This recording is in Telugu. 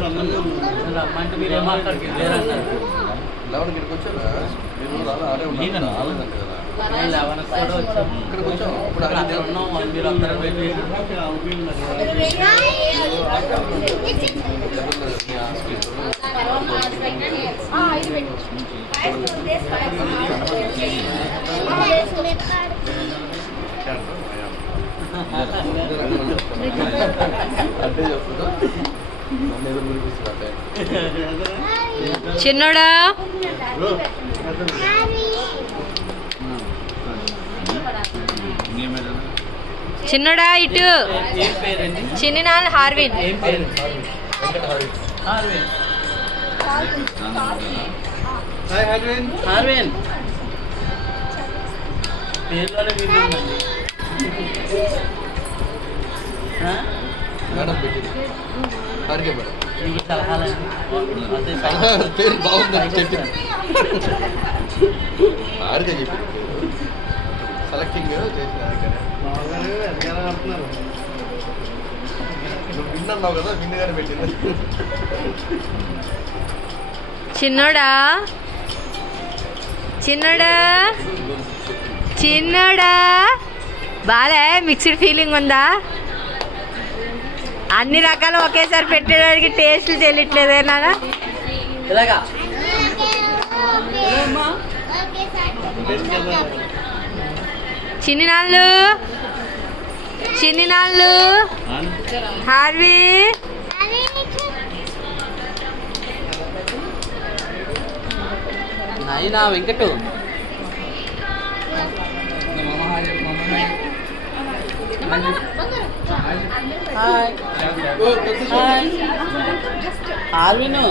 రమ్మంటే మీరేమో అక్కడికి వెళ్ళారన్నారు. 11 ఇక్కడికి వచ్చారా? ఇక్కడికి వచ్చాం. ఇప్పుడు అక్కడ ఉన్నాం. మీరు అందరూ అంటే చెప్తుందా చిన్నోడా చిన్నోడా ఇటు చిన్ని నాన్న హార్విన్ మేడం పెట్టింది సలహాలు పేరు బాగుందని చెప్పింది. ఆరిగా చెప్పింది సెలెక్టింగ్ చేసిన నువ్వు విన్నావు కదా, విన్నగానే పెట్టింది. చిన్నోడా చిన్నోడా చిన్నోడా బాలే మిక్స్డ్ ఫీలింగ్ ఉందా? అన్ని రకాలు ఒకేసారి పెట్టడానికి టేస్ట్లు తెలియట్లేదేనా? ఇలాగా చిన్ని నాళ్ళు హార్వి అయినా వెంకటు ఆర్విను